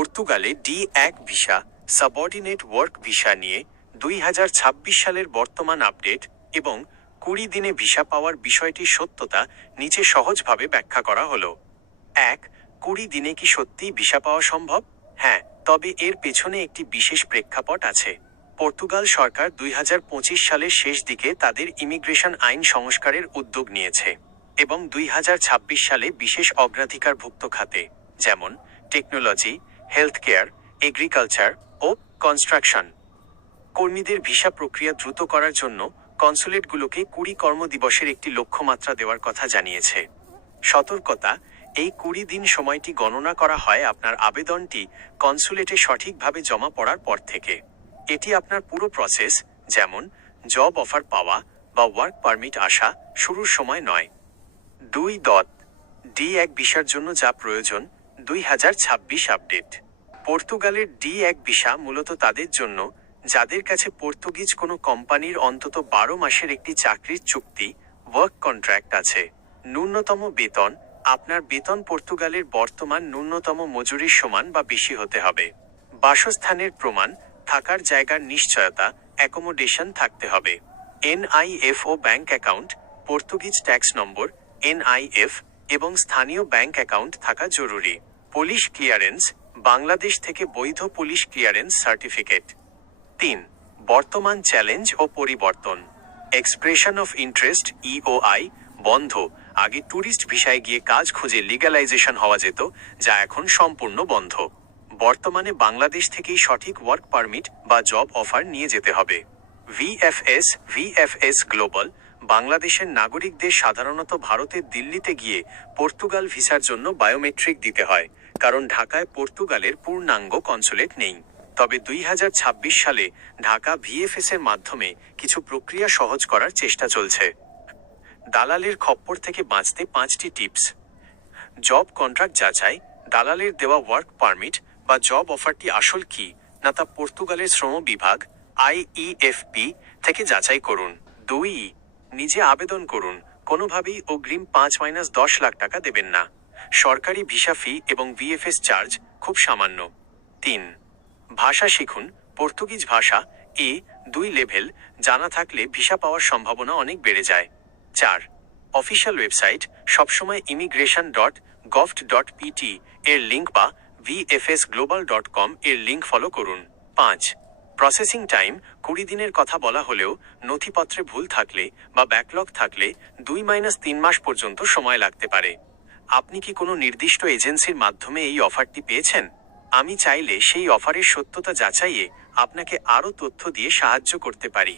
পর্তুগালে D1 visa, subordinate work visa নিয়ে 2026 সালের বর্তমান আপডেট এবং 20 দিনে ভিসা পাওয়ার বিষয়টির সত্যতা নিচে সহজভাবে ব্যাখ্যা করা হলো। 1. 20 দিনে কি সত্যিই ভিসা পাওয়া সম্ভব? হ্যাঁ, তবে এর পেছনে একটি বিশেষ প্রেক্ষাপট আছে। পর্তুগাল সরকার 2025 সালের শেষ দিকে তাদের ইমিগ্রেশন আইন সংস্কারের উদ্যোগ নিয়েছে এবং 2026 সালে বিশেষ অগ্রাধিকারভুক্ত খাতে, যেমন টেকনোলজি, হেলথ কেয়ার, এগ্রিকালচার ও কনস্ট্রাকশন কর্মীদের ভিসা প্রক্রিয়া দ্রুত করার জন্য কনসুলেটগুলোকে 20 কর্মদিবসের একটি লক্ষ্যমাত্রা দেওয়ার কথা জানিয়েছে। সতর্কতা: এই 20 দিন সময়টি গণনা করা হয় আপনার আবেদনটি কনসুলেটে সঠিকভাবে জমা পড়ার পর থেকে। এটি আপনার পুরো প্রসেস, যেমন জব অফার পাওয়া বা ওয়ার্ক পারমিট আসা, শুরুর সময় নয়। 2. D1 ভিসার জন্য যা প্রয়োজন 2026 আপডেট। পর্তুগালের D1 ভিসা মূলত তাদের জন্য যাদের কাছে পর্তুগিজ কোনো কোম্পানির অন্তত 12 মাসের একটি চাকরির চুক্তি, ওয়ার্ক কন্ট্রাক্ট আছে। ন্যূনতম বেতন: আপনার বেতন পর্তুগালের বর্তমান ন্যূনতম মজুরির সমান বা বেশি হতে হবে। বাসস্থানের প্রমাণ: থাকার জায়গার নিশ্চয়তা, অ্যাকোমোডেশন থাকতে হবে। NIF ও ব্যাংক অ্যাকাউন্ট, পর্তুগিজ ট্যাক্স নম্বর, NIF এবং স্থানীয় ব্যাংক অ্যাকাউন্ট থাকা জরুরি। পুলিশ ক্লিয়ারেন্স: বাংলাদেশ থেকে বৈধ পুলিশ ক্লিয়ারেন্স সার্টিফিকেট। 3. বর্তমান চ্যালেঞ্জ ও পরিবর্তন। এক্সপ্রেশন অফ ইন্টারেস্ট EOI বন্ধ। আগে ট্যুরিস্ট ভিসায় গিয়ে কাজ খুঁজে লিগ্যালাইজেশন হওয়া যেত, যা এখন সম্পূর্ণ বন্ধ। বর্তমানে বাংলাদেশ থেকেই সঠিক ওয়ার্ক পারমিট বা জব অফার নিয়ে যেতে হবে। VFS গ্লোবাল: বাংলাদেশের নাগরিকদের সাধারণত ভারতের দিল্লিতে গিয়ে পর্তুগাল ভিসার জন্য বায়োমেট্রিক দিতে হয়, কারণ ঢাকায় পর্তুগালের পূর্ণাঙ্গ কনসুলেট নেই। তবে 2026 সালে ঢাকা VFS এর মাধ্যমে কিছু প্রক্রিয়া সহজ করার চেষ্টা চলছে। দালালের খপ্পর থেকে বাঁচতে 5টি টিপস। জব কন্ট্রাক্ট যাচাই: দালালের দেওয়া ওয়ার্ক পারমিট বা জব অফারটি আসল কি না তা পর্তুগালের শ্রম বিভাগ IEFP থেকে যাচাই করুন। 2. নিজে আবেদন করুন, কোনোভাবেই অগ্রিম 5-10 লাখ টাকা দেবেন না। সরকারি ভিসা ফি এবং VFS চার্জ খুব সামান্য। 3. ভাষা শিখুন, পর্তুগিজ ভাষা A2 লেভেল জানা থাকলে ভিসা পাওয়ার সম্ভাবনা অনেক বেড়ে যায়। 4. অফিসিয়াল ওয়েবসাইট: সবসময় immigration.gov.pt এর লিঙ্ক বা vfsglobal.com এর লিঙ্ক ফলো করুন। 5. প্রসেসিং টাইম: 20 দিনের কথা বলা হলেও নথিপত্রে ভুল থাকলে বা ব্যাকলগ থাকলে 2-3 মাস পর্যন্ত সময় লাগতে পারে। আপনি কি কোনো নির্দিষ্ট এজেন্সির মাধ্যমে এই অফারটি পেয়েছেন? আমি চাইলে সেই অফারের সত্যতা যাচাইয়ে আপনাকে আরও তথ্য দিয়ে সাহায্য করতে পারি।